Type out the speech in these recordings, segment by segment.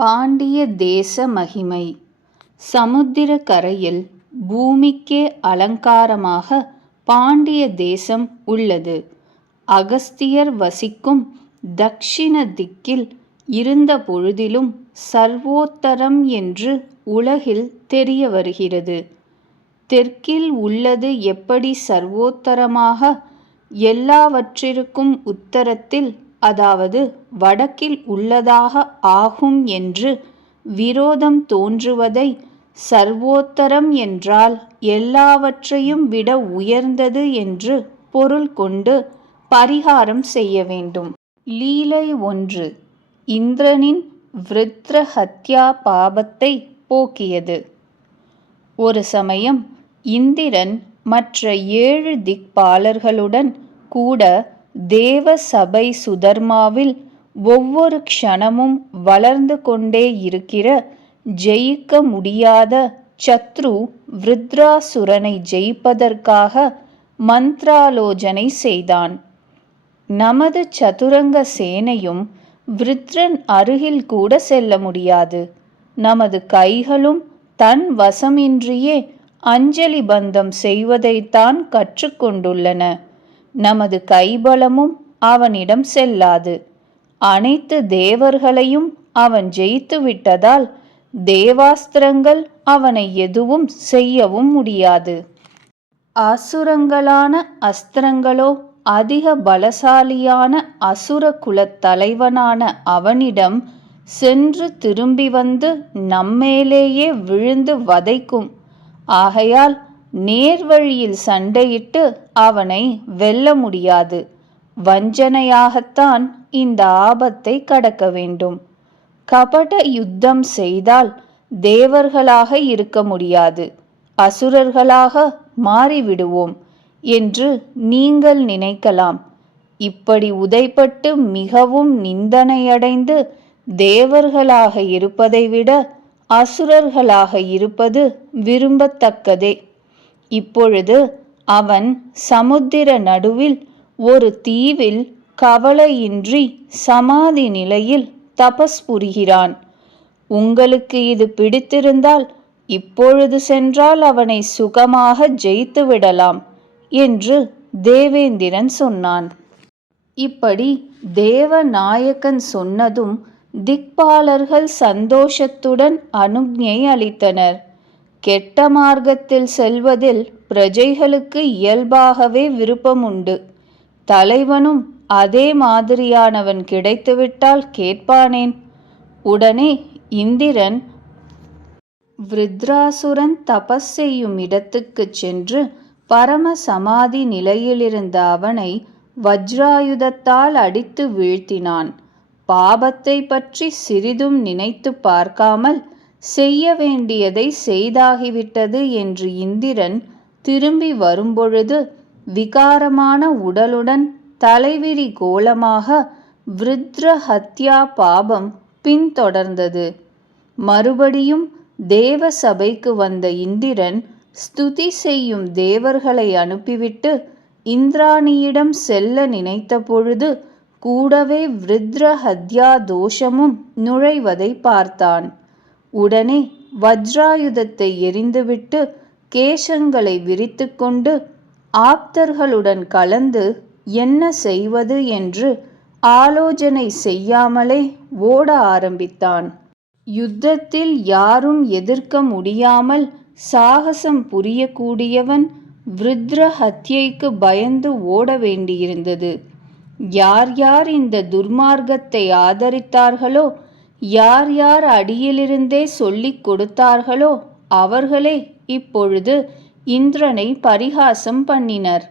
பாண்டிய தேச மகிமை. சமுத்திர கரையில் பூமிக்கே அலங்காரமாக பாண்டிய தேசம் உள்ளது. அகஸ்தியர் வசிக்கும் தக்ஷிண திக்கில் இருந்த பொழுதிலும் சர்வோத்தரம் என்று உலகில் தெரிய வருகிறது. தெற்கில் உள்ளது எப்படி சர்வோத்தரமாக எல்லாவற்றிற்கும் உத்தரத்தில், அதாவது வடக்கில் உள்ளதாக ஆகும் என்று விரோதம் தோன்றுவதை சர்வோத்தரம் என்றால் எல்லாவற்றையும் விட உயர்ந்தது என்று பொருள் கொண்டு பரிகாரம் செய்ய வேண்டும். லீலை 1. இந்திரனின் விருத்ர ஹத்யா பாபத்தை போக்கியது. ஒரு சமயம் இந்திரன் மற்ற 7 திக்பாலர்களுடன் கூட தேவ சபை சுதர்மாவில் ஒவ்வொரு க்ஷணமும் வளர்ந்து கொண்டே இருக்கிற ஜெயிக்க முடியாத சத்ரு விருத்ராசுரனை ஜெயிப்பதற்காக மந்திராலோசனை செய்தான். நமது சதுரங்க சேனையும் விருத்ரன் அருகில் கூட செல்ல முடியாது. நமது கைகளும் தன் வசமின்றியே அஞ்சலி பந்தம் செய்வதைத்தான் கற்றுக்கொண்டுள்ளன. நமது கைபலமும் அவனிடம் செல்லாது. அனைத்து தேவர்களையும் அவன் ஜெயித்து விட்டதால் தேவாஸ்திரங்கள் அவனை எதுவும் செய்யவும் முடியாது. அசுரங்களான அஸ்திரங்களோ அதிக பலசாலியான அசுர குலத் தலைவனான அவனிடம் சென்று திரும்பி வந்து நம்மேலேயே விழுந்து வதைக்கும். ஆகையால் நேர்வழியில் சண்டையிட்டு அவனை வெல்ல முடியாது. வஞ்சனையாகத்தான் இந்த ஆபத்தை கடக்க வேண்டும். கபட யுத்தம் செய்தால் தேவர்களாக இருக்க முடியாது, அசுரர்களாக மாறிவிடுவோம் என்று நீங்கள் நினைக்கலாம். இப்படி உதைப்பட்டு மிகவும் நிந்தனையடைந்து தேவர்களாக இருப்பதை விட அசுரர்களாக இருப்பது விரும்பத்தக்கதே. இப்பொழுது அவன் சமுத்திர நடுவில் ஒரு தீவில் கவலையின்றி சமாதி நிலையில் தபஸ் புரிகிறான். உங்களுக்கு இது பிடித்திருந்தால் இப்பொழுது சென்றால் அவனை சுகமாக ஜெயித்து விடலாம் என்று தேவேந்திரன் சொன்னான். இப்படி தேவநாயகன் சொன்னதும் திக்பாலர்கள் சந்தோஷத்துடன் அனுக்ஞை அளித்தனர். கெட்ட மார்க்கத்தில் செல்வதில் பிரஜைகளுக்கு இயல்பாகவே விருப்பமுண்டு. தலைவனும் அதே மாதிரியானவன் கிடைத்துவிட்டால் கேட்பானேன்? உடனே இந்திரன் விருத்ராசுரன் தபஸ் செய்யும் இடத்துக்கு சென்று பரம சமாதி நிலையிலிருந்த அவனை வஜ்ராயுதத்தால் அடித்து வீழ்த்தினான். பாபத்தை பற்றி சிறிதும் நினைத்து பார்க்காமல் செய்ய வேண்டியதை செய்தாகிவிட்டது என்று இந்திரன் திரும்பி வரும்பொழுது விகாரமான உடலுடன் தலைவிரி கோலமாக விருத்ர ஹத்யா பாபம் பின்தொடர்ந்தது. மறுபடியும் தேவ சபைக்கு வந்த இந்திரன் ஸ்துதி செய்யும் தேவர்களை அனுப்பிவிட்டு இந்திராணியிடம் செல்ல நினைத்த பொழுது கூடவே விருத்ர ஹத்யா தோஷமும் நுழைவதை பார்த்தான். உடனே வஜ்ராயுதத்தை எறிந்துவிட்டு கேசங்களை விரித்து கொண்டு ஆப்தர்களுடன் கலந்து என்ன செய்வது என்று ஆலோசனை செய்யாமலே ஓட ஆரம்பித்தான். யுத்தத்தில் யாரும் எதிர்க்க முடியாமல் சாகசம் புரியக்கூடியவன் விருத்ர ஹத்யைக்கு பயந்து ஓட வேண்டியிருந்தது. யார் யார் இந்த துர்மார்க்கத்தை ஆதரித்தார்களோ, யார் யார் அடியிலிருந்தே சொல்லிக் கொடுத்தார்களோ அவர்களே இப்பொழுது இந்திரனை பரிகாசம் பண்ணினர்.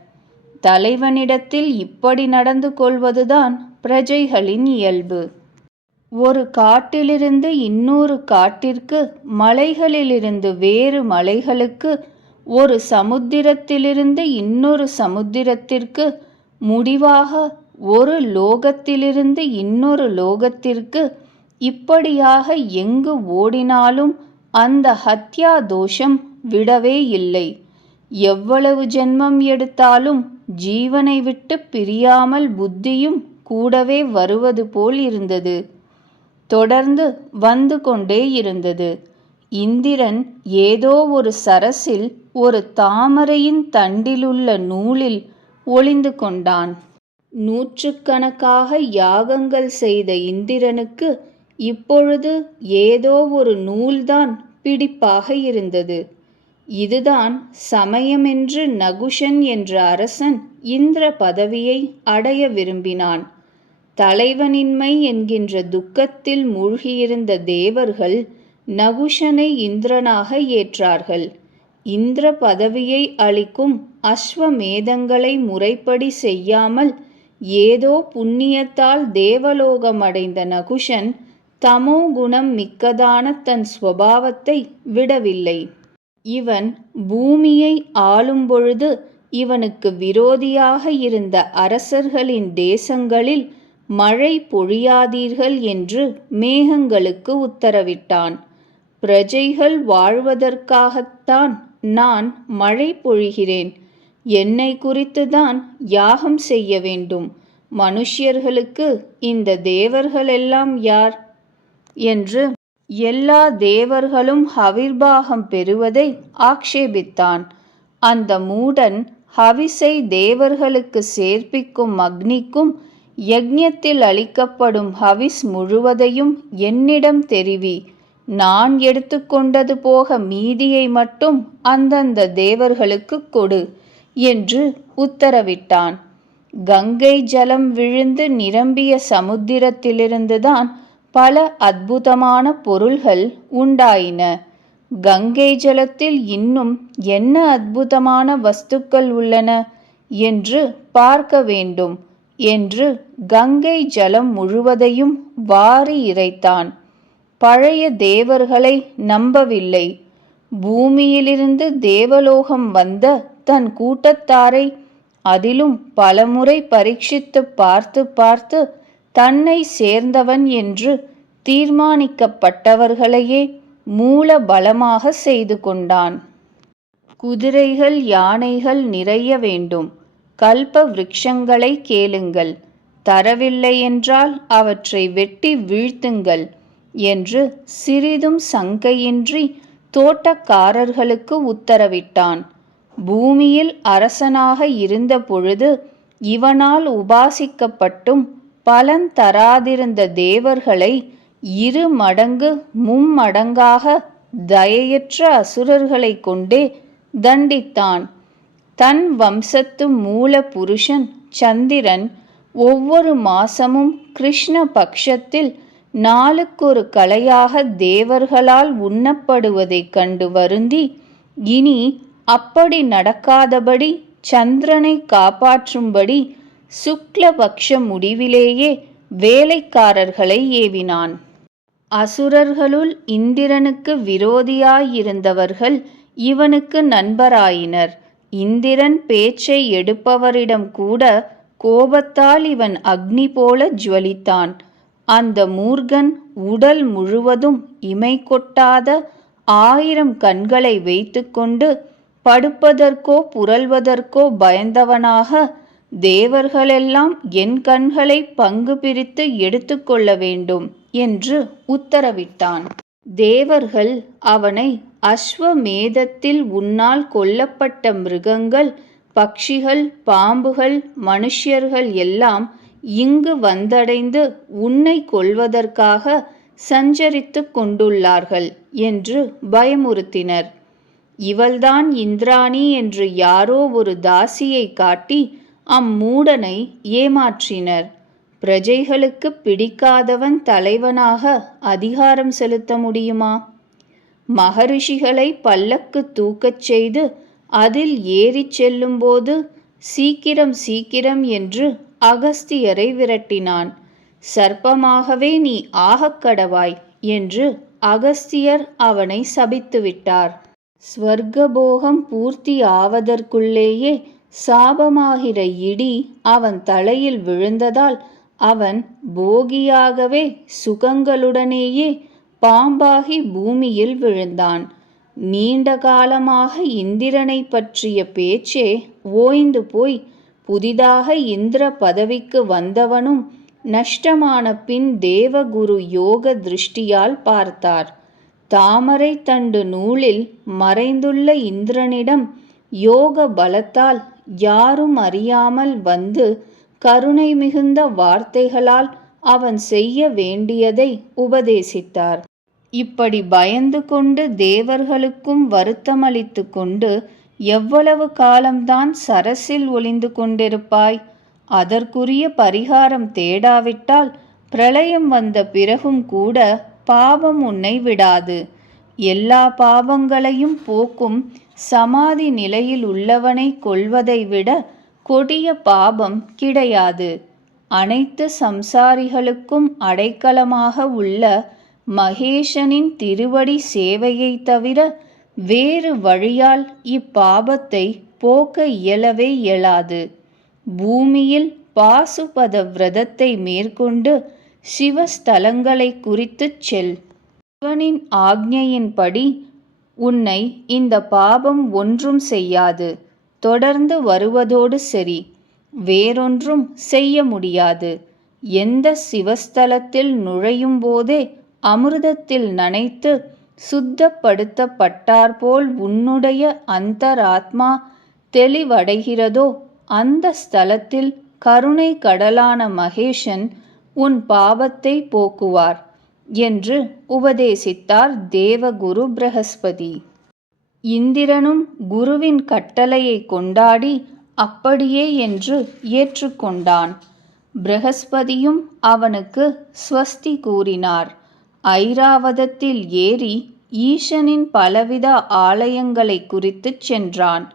தலைவனிடத்தில் இப்படி நடந்து கொள்வதுதான் பிரஜைகளின் இயல்பு. ஒரு காட்டிலிருந்து இன்னொரு காட்டிற்கு, மலைகளிலிருந்து வேறு மலைகளுக்கு, ஒரு சமுத்திரத்திலிருந்து இன்னொரு சமுத்திரத்திற்கு, முடிவாக ஒரு லோகத்திலிருந்து இன்னொரு லோகத்திற்கு, இப்படியாக எங்கு ஓடினாலும் அந்த ஹத்யா தோஷம் விடவே இல்லை. எவ்வளவு ஜென்மம் எடுத்தாலும் ஜீவனை விட்டு பிரியாமல் புத்தியும் கூடவே வருவது போல் இருந்தது. தொடர்ந்து வந்து கொண்டே இருந்தது. இந்திரன் ஏதோ ஒரு சரசில் ஒரு தாமரையின் தண்டிலுள்ள நூலில் ஒளிந்து கொண்டான். நூற்றுக்கணக்காக யாகங்கள் செய்த இந்திரனுக்கு இப்பொழுது ஏதோ ஒரு நூல்தான் பிடிப்பாக இருந்தது. இதுதான் சமயமென்று நகுஷன் என்ற அரசன் இந்திர பதவியை அடைய விரும்பினான். தலைவனின்மை என்கின்ற துக்கத்தில் மூழ்கியிருந்த தேவர்கள் நகுஷனை இந்திரனாக ஏற்றார்கள். இந்திர பதவியை அளிக்கும் அஸ்வமேதங்களை முறைப்படி செய்யாமல் ஏதோ புண்ணியத்தால் தேவலோகமடைந்த நகுஷன் தமோ குணம் மிக்கதான தன் ஸ்வபாவத்தை விடவில்லை. இவன் பூமியை ஆளும்பொழுது இவனுக்கு விரோதியாக இருந்த அரசர்களின் தேசங்களில் மழை பொழியாதீர்கள் என்று மேகங்களுக்கு உத்தரவிட்டான். பிரஜைகள் வாழ்வதற்காகத்தான் நான் மழை பொழிகிறேன். என்னை குறித்துதான் யாகம் செய்ய வேண்டும். மனுஷ்யர்களுக்கு இந்த தேவர்களெல்லாம் யார் என்று எல்லா தேவர்களும் ஹவிர்பாகம் பெறுவதை ஆக்ஷேபித்தான். அந்த மூடன் ஹவிஸை தேவர்களுக்கு சேர்ப்பிக்கும் அக்னிக்கும் யக்ஞத்தில் அளிக்கப்படும் ஹவிஸ் முழுவதையும் என்னிடம் தெரிவி. நான் எடுத்துக்கொண்டது போக மீதியை மட்டும் அந்தந்த தேவர்களுக்கு கொடு என்று உத்தரவிட்டான். கங்கை ஜலம் விழுந்து நிரம்பிய சமுத்திரத்திலிருந்துதான் பல அற்புதமான பொருள்கள் உண்டாயின. கங்கை ஜலத்தில் இன்னும் என்ன அற்புதமான வஸ்துக்கள் உள்ளன என்று பார்க்க வேண்டும் என்று கங்கை ஜலம் முழுவதையும் வாரி இறைத்தான். பழைய தேவர்களை நம்பவில்லை. பூமியிலிருந்து தேவலோகம் வந்த தன் கூட்டத்தாரை அதிலும் பலமுறை பரீட்சித்து பார்த்து பார்த்து தன்னை சேர்ந்தவன் என்று தீர்மானிக்கப்பட்டவர்களையே மூல பலமாக செய்து கொண்டான். குதிரைகள் யானைகள் நிறைய வேண்டும். கல்ப விருட்சங்களை கேளுங்கள். தரவில்லை என்றால் அவற்றை வெட்டி வீழ்த்துங்கள் என்று சிறிதும் சங்கையின்றி தோட்டக்காரர்களுக்கு உத்தரவிட்டான். பூமியில் அரசனாக இருந்த பொழுது இவனால் உபாசிக்கப்பட்டும் பலன் தராதிருந்த தேவர்களை 2 மடங்கு மும்மடங்காக தயையற்ற அசுரர்களை கொண்டே தண்டித்தான். தன் வம்சத்து மூல புருஷன் சந்திரன் ஒவ்வொரு மாசமும் கிருஷ்ண பக்ஷத்தில் நாளுக்கொரு கலையாக தேவர்களால் உண்ணப்படுவதைக் கண்டு வருந்தி இனி அப்படி நடக்காதபடி சந்திரனை காப்பாற்றும்படி சுக்லபக்ஷ முடிவிலேயே வேலைக்காரர்களை ஏவினான். அசுரர்களுள் இந்திரனுக்கு விரோதியாயிருந்தவர்கள் இவனுக்கு நண்பராயினர். இந்திரன் பேச்சை எடுப்பவரிடம் கூட கோபத்தால் இவன் அக்னி போல ஜுவலித்தான். அந்த மூர்கன் உடல் முழுவதும் இமை கொட்டாத 1000 கண்களை வைத்துக்கொண்டு படுப்பதற்கோ புரள்வதற்கோ பயந்தவனாக தேவர்களெல்லாம் என் கண்களை பங்கு பிரித்து எடுத்துக்கொள்ள வேண்டும் என்று உத்தரவிட்டான். தேவர்கள் அவனை அஸ்வமேதத்தில் உன்னால் கொல்லப்பட்ட மிருகங்கள், பட்சிகள், பாம்புகள், மனுஷ்யர்கள் எல்லாம் இங்கு வந்தடைந்து உன்னை கொல்வதற்காக சஞ்சரித்து கொண்டுள்ளார்கள் என்று பயமுறுத்தினர். இவள்தான் இந்திராணி என்று யாரோ ஒரு தாசியை காட்டி அம்மூடனை ஏமாற்றினர். பிரஜைகளுக்கு பிடிக்காதவன் தலைவனாக அதிகாரம் செலுத்த முடியுமா? மகரிஷிகளை பல்லக்கு தூக்கச் செய்து அதில் ஏறிச் செல்லும்போது சீக்கிரம் சீக்கிரம் என்று அகஸ்தியரை விரட்டினான். சர்ப்பமாகவே நீ ஆகக்கடவாய் என்று அகஸ்தியர் அவனை சபித்துவிட்டார். ஸ்வர்கபோகம் பூர்த்தி ஆவதற்குள்ளேயே சாபமாகிற இடி அவன் தலையில் விழுந்ததால் அவன் போகியாகவே சுகங்களுடனேயே பாம்பாகி பூமியில் விழுந்தான். நீண்ட காலமாக இந்திரனை பற்றிய பேச்சே ஓய்ந்து போய் புதிதாக இந்திர பதவிக்கு வந்தவனும் நஷ்டமான பின் தேவகுரு யோக திருஷ்டியால் பார்த்தார். தாமரை தண்டு நூலில் மறைந்துள்ள இந்திரனிடம் யோக பலத்தால் யாரும் அறியாமல் வந்து கருணை மிகுந்த வார்த்தைகளால் அவன் செய்ய வேண்டியதை உபதேசித்தார். இப்படி பயந்து கொண்டு தேவர்களுக்கும் வருத்தமளித்து கொண்டு எவ்வளவு காலம்தான் சரசில் ஒளிந்து கொண்டிருப்பாய்? அதற்குரிய பரிகாரம் தேடாவிட்டால் பிரளயம் வந்த பிறகும் கூட பாவம் உன்னை விடாது. எல்லா பாவங்களையும் போக்கும் சமாதி நிலையில் உள்ளவனை கொல்வதை விட கொடிய பாபம் கிடையாது. அனைத்து சம்சாரிகளுக்கும் அடைக்கலமாக உள்ள மகேஷனின் திருவடி சேவையை தவிர வேறு வழியால் இப்பாபத்தை போக்க இயலவே இயலாது. பூமியில் பாசுபத விரதத்தை மேற்கொண்டு சிவஸ்தலங்களை குறித்துச் செல். சிவனின் ஆக்ஞையின்படி உன்னை இந்த பாபம் ஒன்றும் செய்யாது. தொடர்ந்து வருவதோடு சரி, வேறொன்றும் செய்ய முடியாது. எந்த சிவஸ்தலத்தில் நுழையும் போதே அமிர்தத்தில் நனைத்து சுத்தப்படுத்தப்பட்டாற்போல் உன்னுடைய அந்தராத்மா தெளிவடைகிறதோ அந்த ஸ்தலத்தில் கருணை கடலான மகேஷன் உன் பாவத்தை போக்குவார் என்று உபதேசித்தார் தேவகுரு பிரகஸ்பதி. இந்திரனும் குருவின் கட்டளையை கொண்டாடி அப்படியே என்று ஏற்றுக்கொண்டான். பிரகஸ்பதியும் அவனுக்கு ஸ்வஸ்தி கூறினார். ஐராவதத்தில் ஏறி ஈசனின் பலவித ஆலயங்களை குறித்துச் சென்றான்.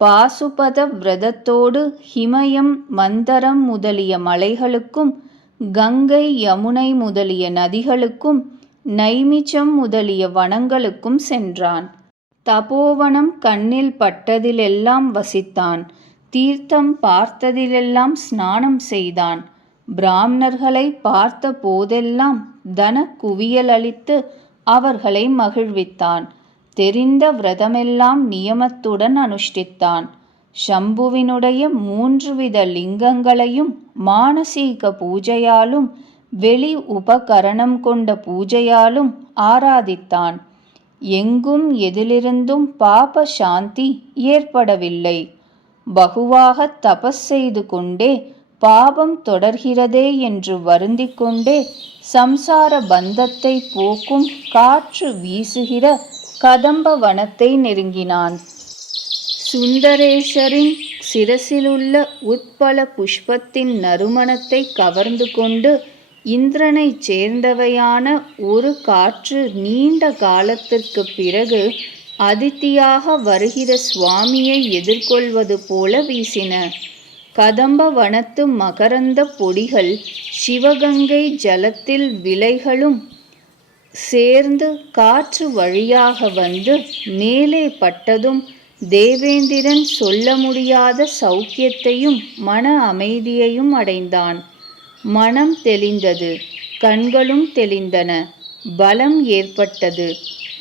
பாசுபத விரதத்தோடு ஹிமயம், மந்தரம் முதலிய மலைகளுக்கும், கங்கை, யமுனை முதலிய நதிகளுக்கும், நைமிச்சம் முதலிய வனங்களுக்கும் சென்றான். தபோவனம் கண்ணில் பட்டதிலெல்லாம் வசித்தான். தீர்த்தம் பார்த்ததிலெல்லாம் ஸ்நானம் செய்தான். பிராமணர்களை பார்த்த போதெல்லாம் தன குவியலளித்து அவர்களை மகிழ்வித்தான். தெரிந்த விரதமெல்லாம் நியமத்துடன் அனுஷ்டித்தான். சம்புவினுடைய 3 வித லிங்கங்களையும் மானசீக பூஜையாலும் வெளி உபகரணம் கொண்ட பூஜையாலும் ஆராதித்தான். எங்கும் எதிலிருந்தும் பாப சாந்தி ஏற்படவில்லை. பகுவாக தபஸ் செய்து கொண்டே பாபம் தொடர்கிறதே என்று வருந்திக் கொண்டே சம்சார பந்தத்தை போக்கும் காற்று வீசுகிற கதம்ப வனத்தை நெருங்கினான். சுந்தரேஷரின் சிரசிலுள்ள உட்பல புஷ்பத்தின் நறுமணத்தை கவர்ந்து கொண்டு இந்திரனைச் சேர்ந்தவையான ஒரு காற்று நீண்ட காலத்திற்கு பிறகு அதித்தியாக வருகிற சுவாமியை எதிர்கொள்வது போல வீசின. கதம்ப வனத்து மகரந்த பொடிகள் சிவகங்கை ஜலத்தில் விலைகளும் சேர்ந்து காற்று வழியாக வந்து மேலே பட்டதும் தேவேந்திரன் சொல்ல முடியாத சௌக்கியத்தையும் மன அமைதியையும் அடைந்தான். மனம் தெளிந்தது, கண்களும் தெளிந்தன, பலம் ஏற்பட்டது,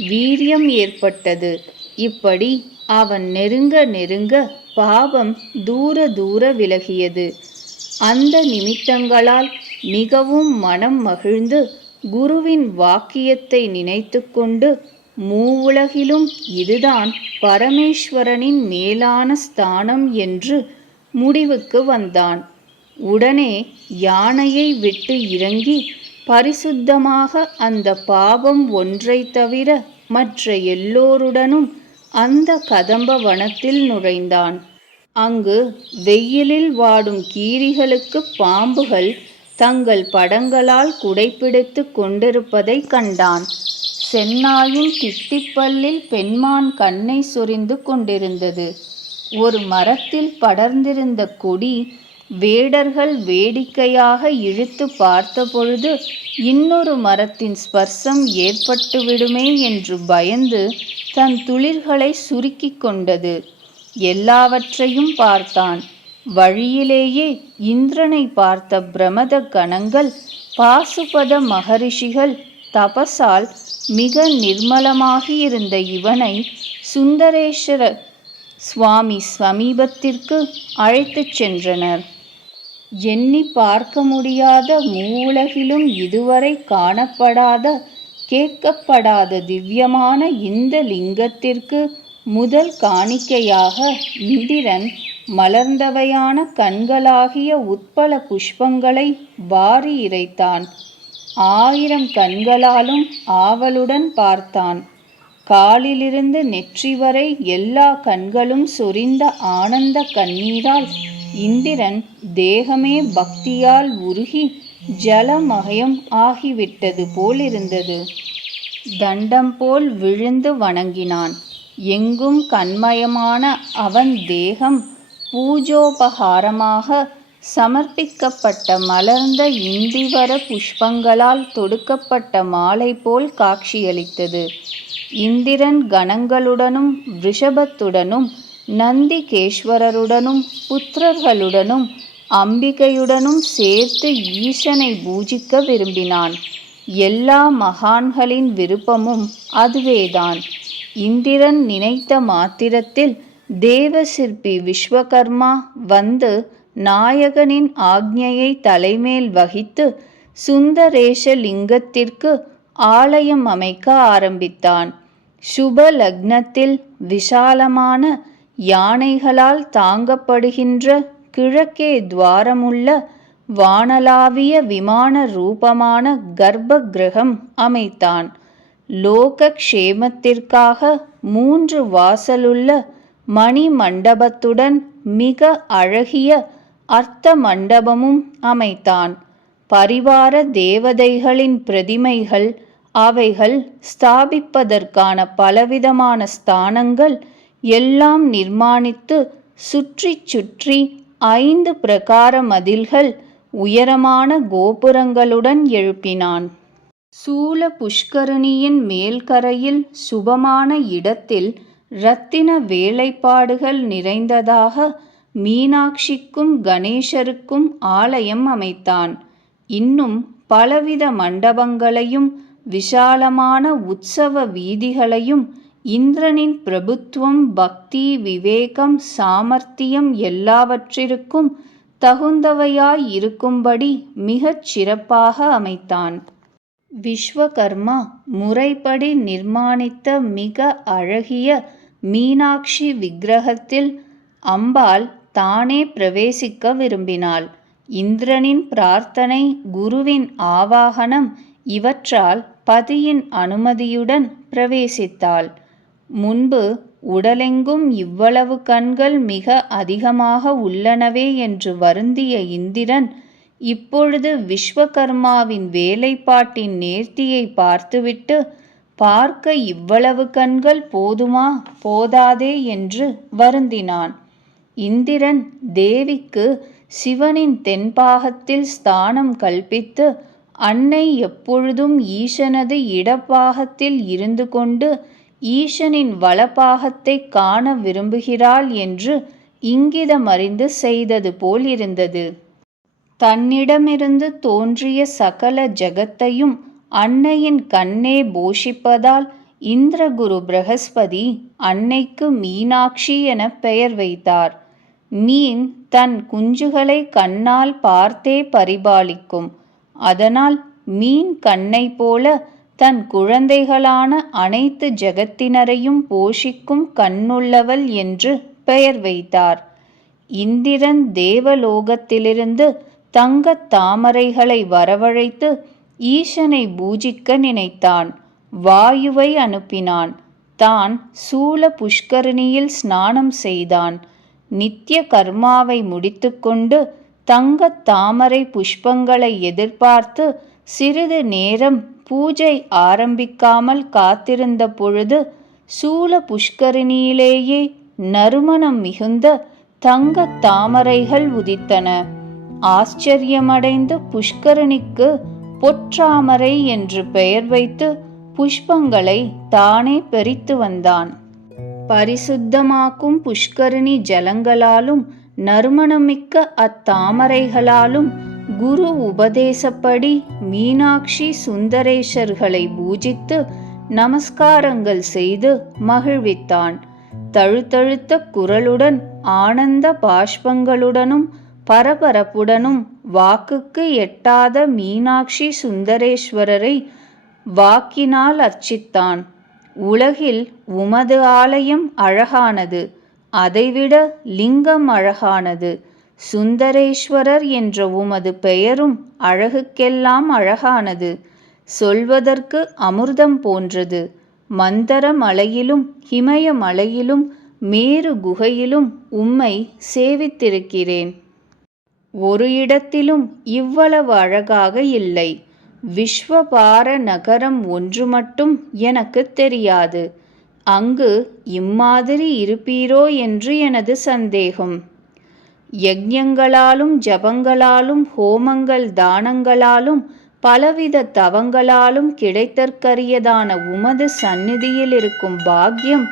வீரியம் ஏற்பட்டது. இப்படி அவன் நெருங்க நெருங்க பாவம் தூர தூர விலகியது. அந்த நிமித்தங்களால் மிகவும் மனம் மகிழ்ந்து குருவின் வாக்கியத்தை நினைத்து கொண்டு மூவுலகிலும் இதுதான் பரமேஸ்வரனின் மேலான ஸ்தானம் என்று முடிவுக்கு வந்தான். உடனே யானையை விட்டு இறங்கி பரிசுத்தமாக அந்த பாவம் ஒன்றை தவிர மற்ற எல்லோருடனும் அந்த கதம்ப வனத்தில் நுழைந்தான். அங்கு வெயிலில் வாடும் கீரிகளுக்கு பாம்புகள் தங்கள் படங்களால் குடைப்பிடித்து கொண்டிருப்பதை கண்டான். செந்நாயின் திட்டிப்பல்லில் பெண்மான் கண்ணை சொரிந்து கொண்டிருந்தது. ஒரு மரத்தில் படர்ந்திருந்த கொடி வேடர்கள் வேடிக்கையாக இழுத்து பார்த்தபொழுது இன்னொரு மரத்தின் ஸ்பர்சம் ஏற்பட்டுவிடுமே என்று பயந்து தன் துளிர்களை சுருக்கி கொண்டது. எல்லாவற்றையும் பார்த்தான். வழியிலேயே இந்திரனை பார்த்த பிரமத கணங்கள், பாசுபத மகரிஷிகள் தபசால் மிக நிர்மலமாகியிருந்த இவனை சுந்தரேஸ்வர சுவாமி சமீபத்திற்கு அழைத்துச் சென்றனர். எண்ணி பார்க்க முடியாத மூவுலகிலும் இதுவரை காணப்படாத கேட்கப்படாத திவ்யமான இந்த லிங்கத்திற்கு முதல் காணிக்கையாக இந்திரன் மலர்ந்தவையான கண்களாகிய உத்பல புஷ்பங்களை வாரி இறைத்தான். 1000 கண்களாலும் ஆவலுடன் பார்த்தான். காலிலிருந்து நெற்றி வரை எல்லா கண்களும் சொரிந்த ஆனந்த கண்ணீரால் இந்திரன் தேகமே பக்தியால் உருகி ஜலமயம் ஆகிவிட்டது போலிருந்தது. தண்டம் போல் விழுந்து வணங்கினான். எங்கும் கண்மயமான அவன் தேகம் பூஜோபகாரமாக சமர்ப்பிக்கப்பட்ட மலர்ந்த இந்திவர புஷ்பங்களால் தொடுக்கப்பட்ட மாலை போல் காட்சியளித்தது. இந்திரன் கணங்களுடனும் ரிஷபத்துடனும் நந்திகேஸ்வரருடனும் புத்திரர்களுடனும் அம்பிகையுடனும் சேர்த்து ஈசனை பூஜிக்க விரும்பினான். எல்லா மகான்களின் விருப்பமும் அதுவேதான். இந்திரன் நினைத்த மாத்திரத்தில் தேவசிற்பி விஸ்வகர்மா வந்து நாயகனின் ஆக்ஞையை தலைமேல் வகித்து சுந்தரேஷ லிங்கத்திற்கு ஆலயம் அமைக்க ஆரம்பித்தான். சுப லக்னத்தில் விசாலமான யானைகளால் தாங்கப்படுகின்ற கிழக்கே துவாரமுள்ள வானளாவிய விமான ரூபமான கர்ப்ப கிரகம் அமைத்தான். லோக க்ஷேமத்திற்காக 3 வாசலுள்ள மணி மண்டபத்துடன் மிக அழகிய அர்த்த மண்டபமும் அமைத்தான். பரிவார தேவதைகளின் பிரதிமைகள், அவைகள் ஸ்தாபிப்பதற்கான பலவிதமான ஸ்தானங்கள் எல்லாம் நிர்மாணித்து சுற்றி சுற்றி 5 பிரகார மதில்கள் உயரமான கோபுரங்களுடன் எழுப்பினான். சூல புஷ்கரணியின் மேல்கரையில் சுபமான இடத்தில் இரத்தின வேலைப்பாடுகள் நிறைந்ததாக மீனாட்சிக்கும் கணேசருக்கும் ஆலயம் அமைத்தான். இன்னும் பலவித மண்டபங்களையும் விசாலமான உற்சவ வீதிகளையும் இந்திரனின் பிரபுத்துவம், பக்தி, விவேகம், சாமர்த்தியம் எல்லாவற்றிற்கும் தகுந்தவையாய் இருக்கும்படி மிகச் சிறப்பாக அமைத்தான். விஸ்வகர்மா முறைப்படி நிர்மாணித்த மிக அழகிய மீனாட்சி விக்கிரகத்தில் அம்பாள் தானே பிரவேசிக்க விரும்பினாள். இந்திரனின் பிரார்த்தனை, குருவின் ஆவாகனம் இவற்றால் பதியின் அனுமதியுடன் பிரவேசித்தாள். முன்பு உடலெங்கும் இவ்வளவு கண்கள் மிக அதிகமாக உள்ளனவே என்று வருந்திய இந்திரன் இப்பொழுது விஸ்வகர்மாவின் வேலைப்பாட்டின் நேர்த்தியை பார்த்துவிட்டு, பார்க்க இவ்வளவு கண்கள் போதுமா போதாதே என்று வருந்தினான். இந்திரன் தேவிக்கு சிவனின் தென்பாகத்தில் ஸ்தானம் கல்பித்து அன்னை எப்பொழுதும் ஈசனது இடப்பாகத்தில் இருந்து கொண்டு ஈசனின் வலப்பாகத்தை காண விரும்புகிறாள் என்று இங்கிதமறிந்து செய்தது போல் இருந்தது. தன்னிடமிருந்து தோன்றிய சகல ஜகத்தையும் அன்னையின் கண்ணே போஷிப்பதால் இந்திரகுரு பிரகஸ்பதி அன்னைக்கு மீனாட்சி என பெயர் வைத்தார். மீன் தன் குஞ்சுகளை கண்ணால் பார்த்தே பரிபாலிக்கும். அதனால் மீன் கண்ணை போல தன் குழந்தைகளான அனைத்து ஜகத்தினரையும் போஷிக்கும் கண்ணுள்ளவள் என்று பெயர் வைத்தார். இந்திரன் தேவலோகத்திலிருந்து தங்கத் தாமரைகளை வரவழைத்து ஈசனை பூஜிக்க நினைத்தான். வாயுவை அனுப்பினான். தான் சூல புஷ்கரணியில் ஸ்நானம் செய்தான். நித்திய கர்மாவை முடித்துக்கொண்டு தங்கத் தாமரை புஷ்பங்களை எதிர்பார்த்து சிறிது நேரம் பூஜை ஆரம்பிக்காமல் காத்திருந்த பொழுது சூல புஷ்கரணியிலேயே நறுமணம் மிகுந்த தங்கத் தாமரைகள் உதித்தன. ஆச்சரியமடைந்து புஷ்கரணிக்கு பொற்றாமரை என்று பெயர் வைத்து புஷ்பங்களை தானே பறித்து வந்தான். பரிசுத்தமாக்கும் புஷ்கரணி ஜலங்களாலும் நறுமணமிக்க அத்தாமரைகளாலும் குரு உபதேசப்படி மீனாட்சி சுந்தரேஷர்களை பூஜித்து நமஸ்காரங்கள் செய்து மகிழ்வித்தான். தழுத்தழுத்த குரலுடன் ஆனந்த பாஷ்பங்களுடனும் பரபரப்புடனும் வாக்குக்கு எட்டாத மீனாட்சி சுந்தரேஸ்வரரை வாக்கினால் அர்ச்சித்தான். உலகில் உமது ஆலயம் அழகானது, அதைவிட லிங்கம் அழகானது. சுந்தரேஸ்வரர் என்ற உமது பெயரும் அழகுக்கெல்லாம் அழகானது, சொல்வதற்கு அமிர்தம் போன்றது. மந்தர மலையிலும் ஹிமய மலையிலும் மேரு குகையிலும் உம்மை சேவித்திருக்கிறேன். ஒரு இடத்திலும் இவ்வளவு அழகாக இல்லை. விஸ்வபார நகரம் ஒன்று மட்டும் எனக்கு தெரியாது. அங்கு இம்மாதிரி இருப்பீரோ என்று எனது சந்தேகம். யஜ்ஞங்களாலும் ஜபங்களாலும் ஹோமங்கள் தானங்களாலும் பலவித தவங்களாலும் கிடைத்தற்கரியதான உமது சந்நிதியில் இருக்கும் பாக்கியம்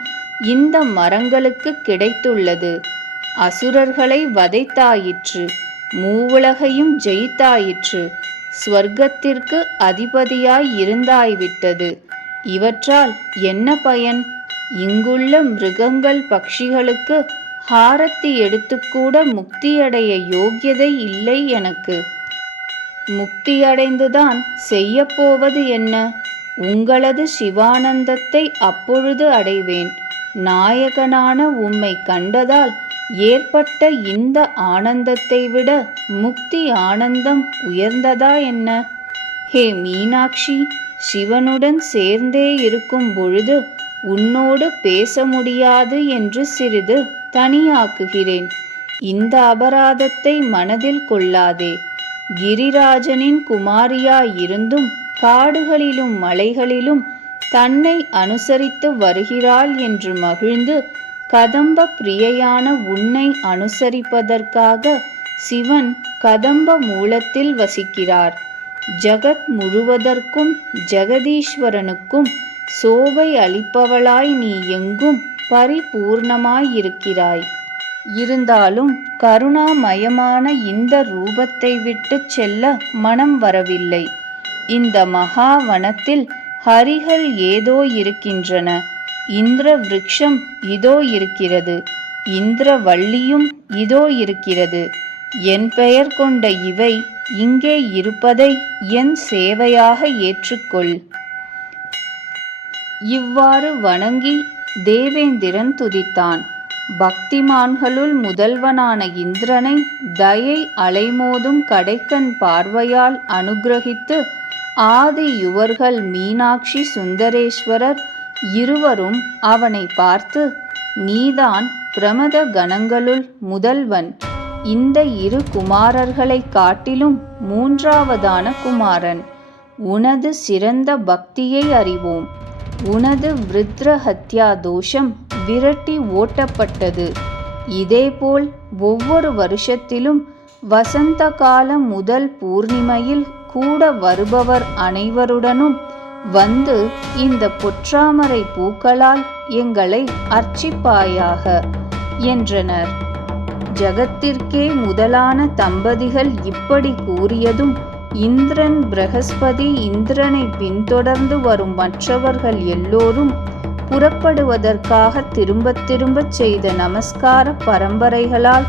இந்த மரங்களுக்கு கிடைத்துள்ளது. அசுரர்களை வதைத்தாயிற்று, மூவுலகையும் ஜெயித்தாயிற்று, ஸ்வர்க்கத்திற்கு அதிபதியாய் இருந்தாய்விட்டது. இவற்றால் என்ன பயன்? இங்குள்ள மிருகங்கள் பட்சிகளுக்கு ஹாரத்தி எடுத்துக்கூட முக்தியடைய யோக்கியதை இல்லை எனக்கு. முக்தியடைந்துதான் செய்யப்போவது என்ன? உங்களது சிவானந்தத்தை அப்பொழுது அடைவேன். நாயகனான உம்மை கண்டதால் ஏற்பட்ட இந்த ஆனந்தத்தை விட முக்தி ஆனந்தம் உயர்ந்ததா என்ன? ஹே மீனாட்சி, சிவனுடன் சேர்ந்தே இருக்கும் பொழுது உன்னோடு பேச முடியாது என்று சிறிது தனியாக்குகிறேன். இந்த அபராதத்தை மனதில் கொள்ளாதே. கிரிராஜனின் குமாரியாயிருந்தும் காடுகளிலும் மலைகளிலும் தன்னை அனுசரித்து வருகிறாள் என்று மகிழ்ந்து கதம்ப பிரியையான உன்னை அனுசரிப்பதற்காக சிவன் கதம்ப மூலத்தில் வசிக்கிறார். ஜகத் முழுவதற்கும் ஜெகதீஸ்வரனுக்கும் சோபை அளிப்பவளாய் நீ எங்கும் பரிபூர்ணமாயிருக்கிறாய். இருந்தாலும் கருணாமயமான இந்த ரூபத்தை விட்டு செல்ல மனம் வரவில்லை. இந்த மகாவனத்தில் ஹரிகள் ஏதோ இருக்கின்றன. இந்திர விருட்சம் இதோ இருக்கிறது, இந்திரவள்ளியும் இதோ இருக்கிறது. என் பெயர் கொண்ட இவை இங்கே இருப்பதை என் சேவையாக ஏற்றுக்கொள். இவ்வாறு வணங்கி தேவேந்திரன் துதித்தான். பக்திமான்களுள் முதல்வனான இந்திரனை தயை அலைமோதும் கடைக்கண் பார்வையால் அனுகிரகித்து ஆதி யுவர்கள் மீனாட்சி சுந்தரேஸ்வரர் இருவரும் அவனை பார்த்து, நீதான் பிரமத கணங்களுள் முதல்வன். இந்த இரு குமாரர்களை காட்டிலும் மூன்றாவதான குமாரன். உனது சிறந்த பக்தியை அறிவோம். உனது விருத்ர ஹத்யா தோஷம் விரட்டி ஓட்டப்பட்டது. இதேபோல் ஒவ்வொரு வருஷத்திலும் வசந்த கால முதல் பூர்ணிமையில் கூட வருபவர் அனைவருடனும் வந்து இந்த பொற்றாமரை பூக்களால் எங்களை அர்ச்சிப்பாயாக என்றனர். ஜகத்திற்கே முதலான தம்பதிகள் இப்படி கூறியதும் இந்திரன் பிரகஸ்பதி இந்திரனை பின்தொடர்ந்து வரும் மற்றவர்கள் எல்லோரும் புறப்படுவதற்காக திரும்பத் திரும்பச் செய்த நமஸ்கார பரம்பரைகளால்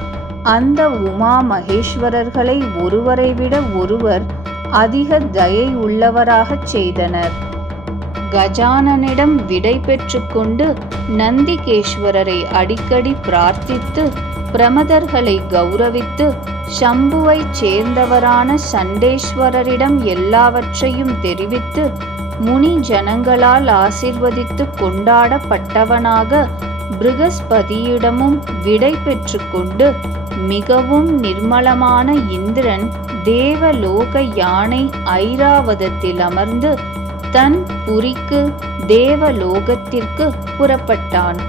அந்த உமா மகேஸ்வரர்களை ஒருவரை விட ஒருவர் அதிக தயை உள்ளவராகச் செய்தனர். கஜானனிடம் விடை பெற்று கொண்டு நந்திகேஸ்வரரை அடிக்கடி பிரார்த்தித்து பிரமதர்களை கௌரவித்து சம்புவைச் சேர்ந்தவரான சண்டேஸ்வரரிடம் எல்லாவற்றையும் தெரிவித்து முனி ஜனங்களால் ஆசிர்வதித்து கொண்டாடப்பட்டவனாக பிருகஸ்பதியிடமும் விடை பெற்று கொண்டு மிகவும் நிர்மலமான இந்திரன் தேவலோக யானை ஐராவதத்தில் அமர்ந்து தன் புரிக்கு தேவலோகத்திற்கு புறப்பட்டான்.